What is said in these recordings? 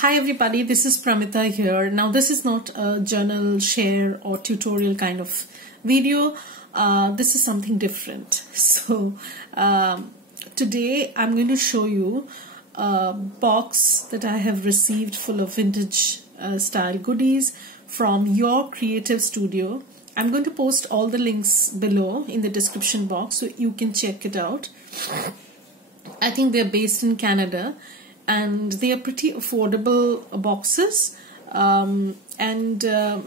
Hi everybody, this is Pramita here. Now this is not a journal share or tutorial kind of video. This is something different. So today I'm going to show you a box that I have received full of vintage style goodies from Your Creative Studio. I'm going to post all the links below in the description box so you can check it out. I think they're based in Canada. And they are pretty affordable boxes. Amanda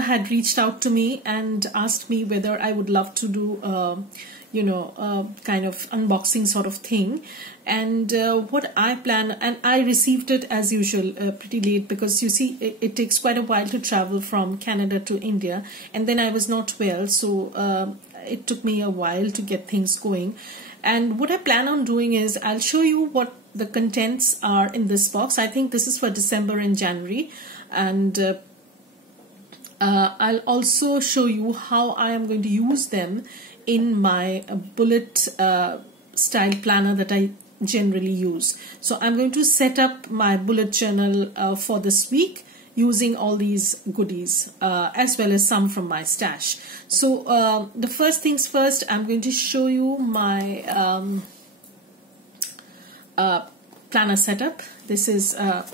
had reached out to me and asked me whether I would love to do, kind of unboxing sort of thing. And what I plan, and I received it as usual pretty late because you see it takes quite a while to travel from Canada to India. And then I was not well, so it took me a while to get things going. And what I plan on doing is I'll show you what the contents are in this box. I think this is for December and January. And I'll also show you how I am going to use them in my bullet style planner that I generally use. So I'm going to set up my bullet journal for this week using all these goodies as well as some from my stash. So the first things first, I'm going to show you my planner setup. This is now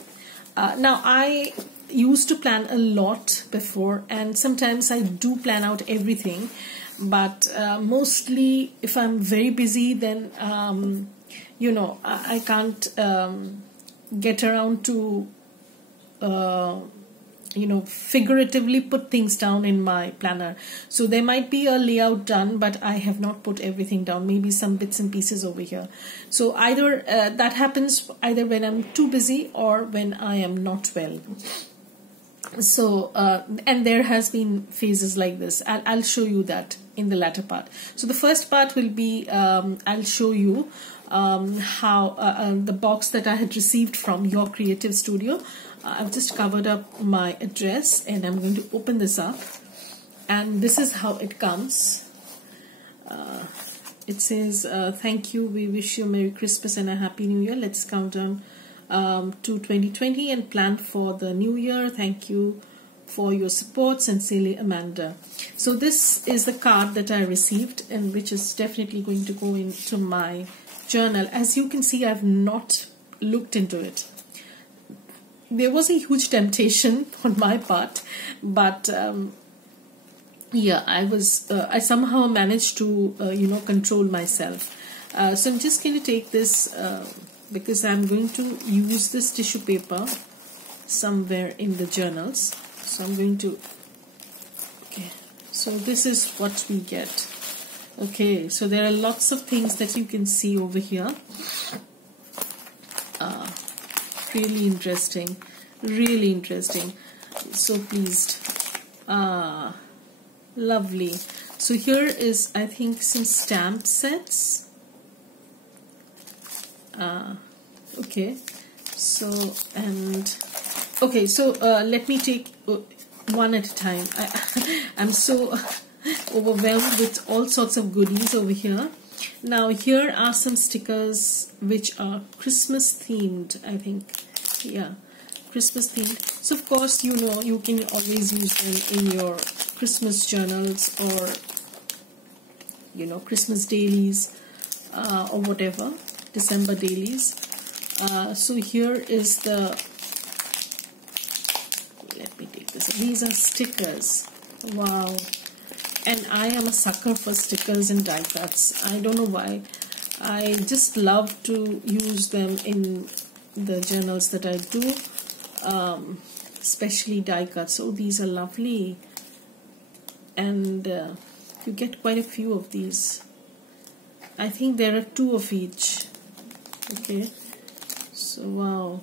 I used to plan a lot before, and sometimes I do plan out everything, but mostly if I'm very busy, then I can't get around to figuratively put things down in my planner. So there might be a layout done, but I have not put everything down, maybe some bits and pieces over here. So either that happens either when I'm too busy or when I am not well. So and there has been phases like this. I'll show you that in the latter part. So the first part will be I'll show you how the box that I had received from Your Creative Studio. I've just covered up my address and I'm going to open this up, and this is how it comes. It says thank you, we wish you a Merry Christmas and a Happy New Year. Let's count down to 2020 and plan for the new year. Thank you for your support. Sincerely, Amanda. So this is the card that I received, and which is definitely going to go into my journal. As you can see, I've not looked into it. There was a huge temptation on my part, but yeah, I somehow managed to control myself. So I'm just going to take this because I'm going to use this tissue paper somewhere in the journals. So I'm going to, okay, so this is what we get. Okay, so there are lots of things that you can see over here. Really interesting, really interesting. So pleased. Lovely. So here is, I think, some stamp sets. Okay, so let me take one at a time. I'm so overwhelmed with all sorts of goodies over here. Now here are some stickers which are Christmas themed, I think. Yeah, Christmas themed. So of course, you can always use them in your Christmas journals or Christmas dailies or whatever, December dailies. So here is the, let me take this. These are stickers. Wow. And I am a sucker for stickers and die cuts. I don't know why. I just love to use them in the journals that I do, especially die cuts. Oh, these are lovely. And you get quite a few of these. I think there are 2 of each. Okay. So, wow.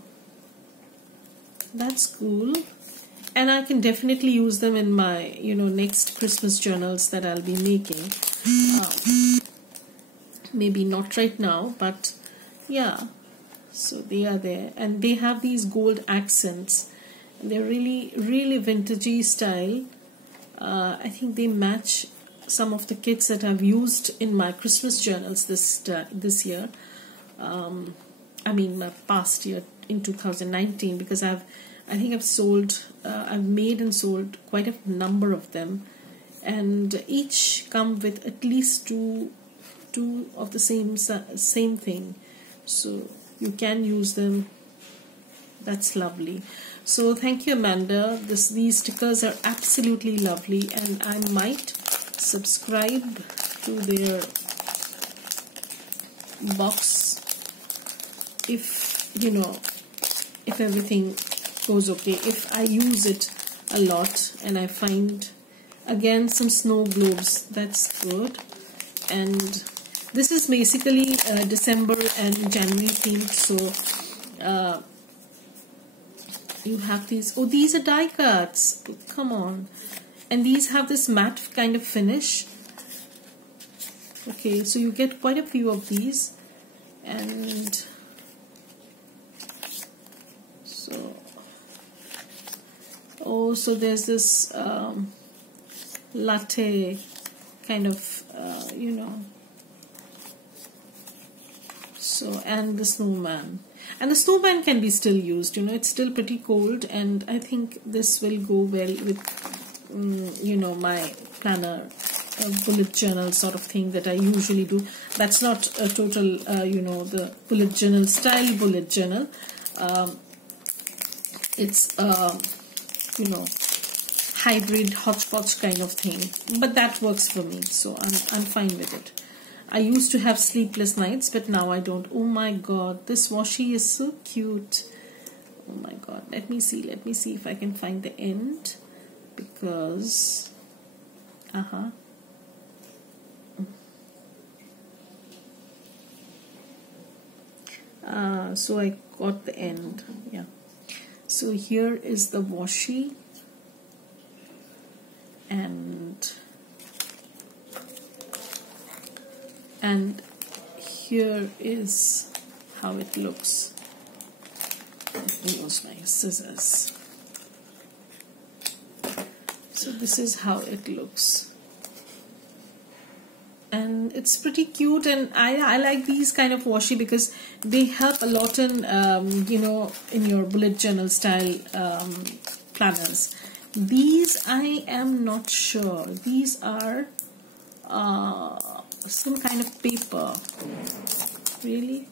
That's cool. And I can definitely use them in my, next Christmas journals that I'll be making. Maybe not right now, but yeah. So they are there. And they have these gold accents. And they're really, really vintagey style. I think they match some of the kits that I've used in my Christmas journals this year. I mean, my past year. in 2019, because I think I've made and sold quite a number of them, and each come with at least two of the same thing, so you can use them. That's lovely. So thank you, Amanda. These stickers are absolutely lovely, and I might subscribe to their box if everything goes okay, if I use it a lot and I find again some snow globes. That's good. And this is basically December and January themed, so you have these. Oh, these are die cuts. Come on. And these have this matte kind of finish. Okay, so you get quite a few of these. And so, oh, so there's this latte kind of, so, and the snowman. And the snowman can be still used, it's still pretty cold, and I think this will go well with, my planner, bullet journal sort of thing that I usually do. That's not a total, the bullet journal style bullet journal. It's, hybrid hodgepodge kind of thing, but that works for me, so I'm fine with it. I used to have sleepless nights, but now I don't. Oh my god, this washi is so cute. Oh my god, let me see if I can find the end, because so I got the end. Yeah, so here is the washi, and here is how it looks. Let me use my scissors. So this is how it looks, and it's pretty cute, and I like these kind of washi because they help a lot in in your bullet journal style planners. These I am not sure. These are some kind of paper. Really?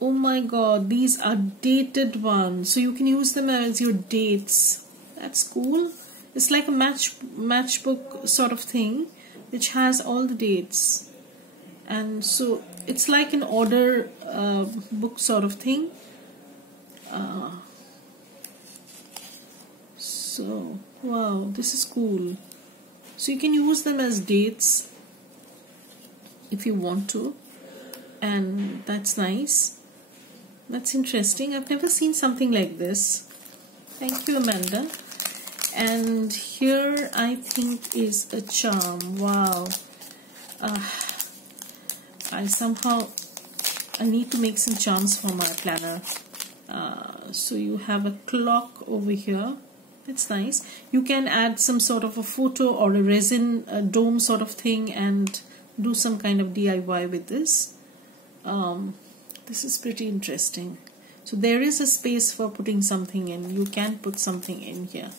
Oh my god, these are dated ones, so you can use them as your dates. That's cool. It's like a matchbook sort of thing, which has all the dates, and so it's like an order book sort of thing. So wow, this is cool. So you can use them as dates if you want to, and that's nice. That's interesting. I've never seen something like this. Thank you, Amanda. And here I think is a charm. Wow. I need to make some charms for my planner. So you have a clock over here. That's nice. You can add some sort of a photo or a resin dome sort of thing and do some kind of DIY with this. This is pretty interesting. So there is a space for putting something in. You can put something in here.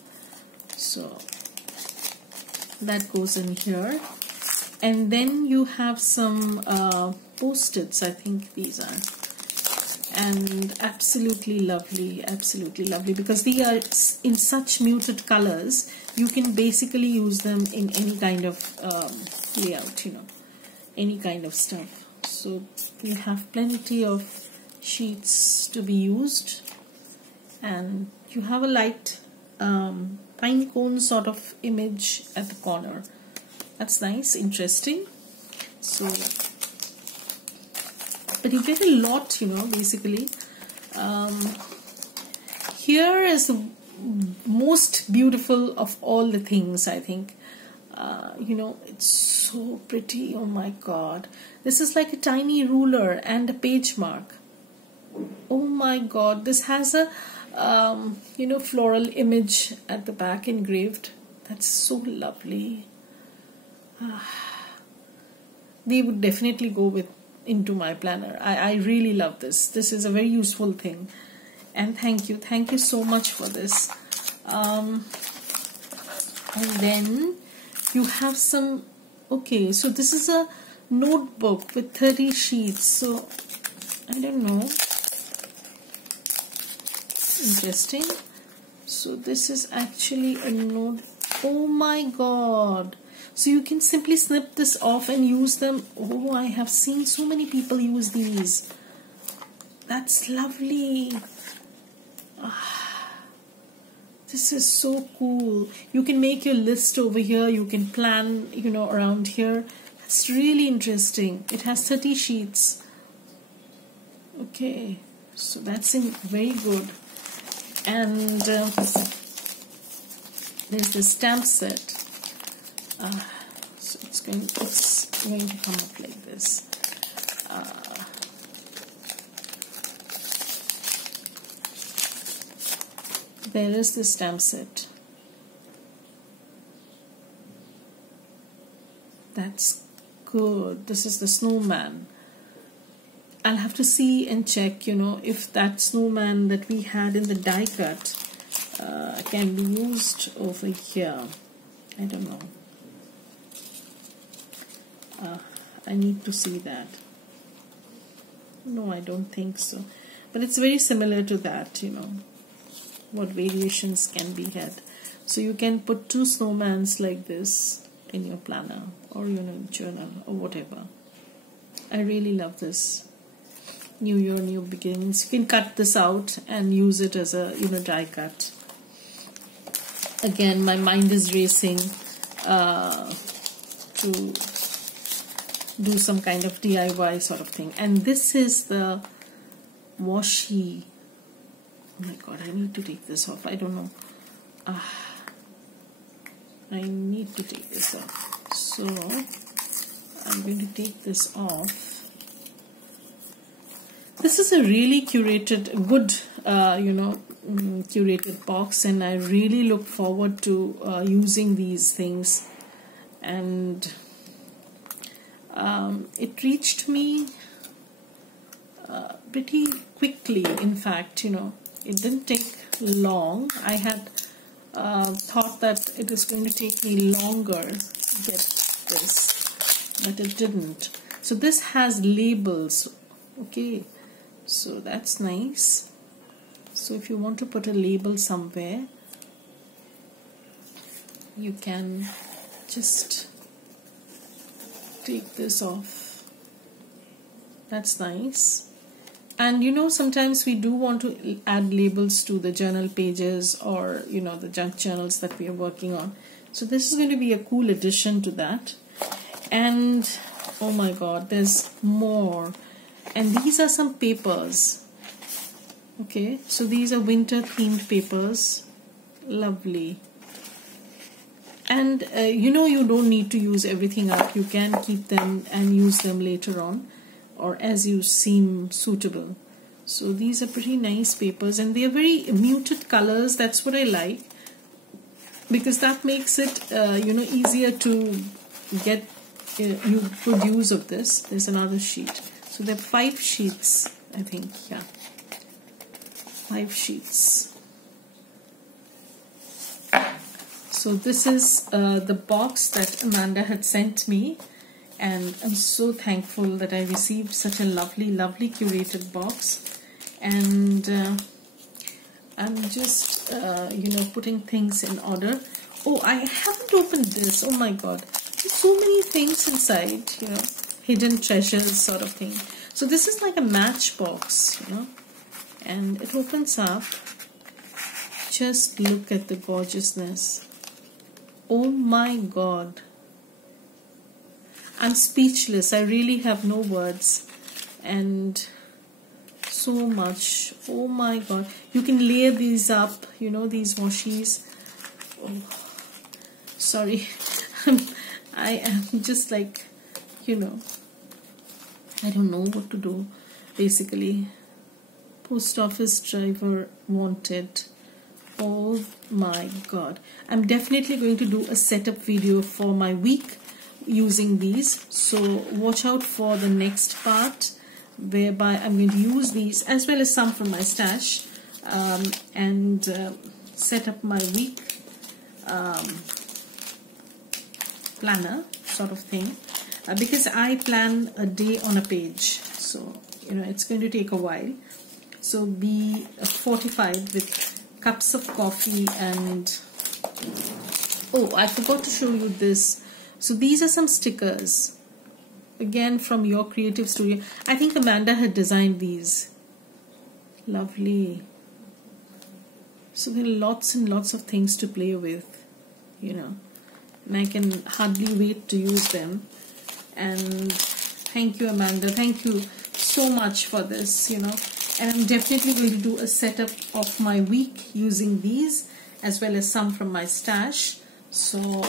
So that goes in here. And then you have some post-its, I think these are. And absolutely lovely, because they are in such muted colors. You can basically use them in any kind of layout, any kind of stuff. So you have plenty of sheets to be used, and you have a light pine cone sort of image at the corner. That's nice, interesting. So, but you get a lot, basically. Here is the most beautiful of all the things, I think. It's so pretty. Oh my god, this is like a tiny ruler and a page mark. Oh my god, this has a floral image at the back engraved. That's so lovely. They would definitely go with into my planner. I really love this. This is a very useful thing. And thank you so much for this. And then you have some, okay, so this is a notebook with 30 sheets. So I don't know, interesting. So this is actually a note. Oh my god, so you can simply snip this off and use them. Oh, I have seen so many people use these. That's lovely. This is so cool. You can make your list over here. You can plan, around here. That's really interesting. It has 30 sheets. Okay, so that's very good. And there's the stamp set. So it's going to come up like this. There is the stamp set. That's good. This is the snowman. I'll have to see and check, if that snowman that we had in the die cut can be used over here. I don't know. I need to see that. No, I don't think so. But it's very similar to that, what variations can be had. So you can put 2 snowmans like this in your planner or journal or whatever. I really love this. New year, new beginnings. You can cut this out and use it as a die cut. Again, my mind is racing to do some kind of DIY sort of thing. And this is the washi. Oh my god, I need to take this off. I don't know. I need to take this off. So I'm going to take this off. This is a really curated, good, curated box, and I really look forward to using these things. And it reached me pretty quickly. In fact, it didn't take long. I had thought that it was going to take me longer to get this, but it didn't. So this has labels. Okay, so that's nice. So if you want to put a label somewhere, you can just take this off. That's nice. And sometimes we do want to add labels to the journal pages or the junk journals that we are working on. So this is going to be a cool addition to that. And oh my god, there's more. And these are some papers. Okay, so these are winter themed papers. Lovely. And you don't need to use everything up. You can keep them and use them later on, or as you seem suitable. So these are pretty nice papers, and they are very muted colors. That's what I like, because that makes it easier to get good use of this. There's another sheet. So there are 5 sheets, I think. Yeah, 5 sheets. So this is the box that Amanda had sent me. And I'm so thankful that I received such a lovely, lovely curated box. And I'm just, putting things in order. Oh, I haven't opened this. Oh my god. There's so many things inside, hidden treasures sort of thing. So this is like a matchbox, and it opens up. Just look at the gorgeousness. Oh my god. I'm speechless. I really have no words. And so much. Oh my god. You can layer these up, these washies. Oh, sorry. I am just like, I don't know what to do. Basically, post office driver wanted. Oh my god. I'm definitely going to do a setup video for my week using these. So watch out for the next part, whereby I'm going to use these as well as some from my stash, and set up my week planner sort of thing, because I plan a day on a page, so it's going to take a while. So be fortified with cups of coffee. And oh, I forgot to show you this. So these are some stickers, again from Your Creative Studio. I think Amanda had designed these. Lovely. So there are lots and lots of things to play with, and I can hardly wait to use them. And thank you, Amanda. Thank you so much for this, and I'm definitely going to do a setup of my week using these as well as some from my stash. So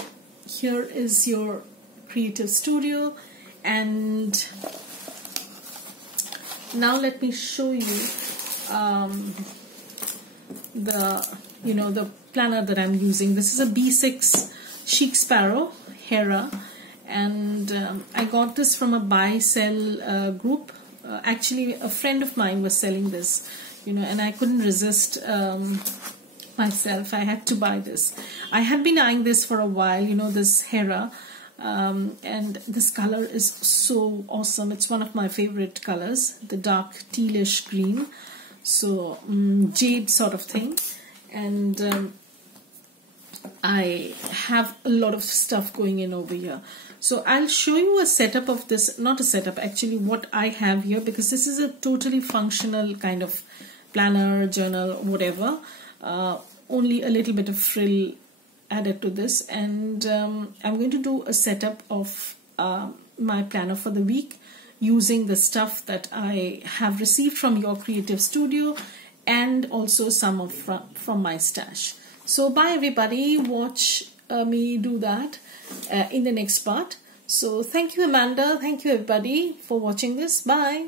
here is Your Creative Studio, and now let me show you the planner that I'm using. This is a B6 Chic Sparrow Hera, and I got this from a buy-sell group. Actually, a friend of mine was selling this, and I couldn't resist myself. I had to buy this. I had been eyeing this for a while, this Hera, and this color is so awesome. It's one of my favorite colors, the dark tealish green, so jade sort of thing. And I have a lot of stuff going in over here. So I'll show you a setup of this, not a setup, actually what I have here, because this is a totally functional kind of planner, journal, whatever. Only a little bit of frill added to this, and I'm going to do a setup of my planner for the week using the stuff that I have received from Your Creative Studio and also some from my stash. So bye everybody, watch me do that in the next part. So thank you, Amanda, thank you everybody for watching this. Bye.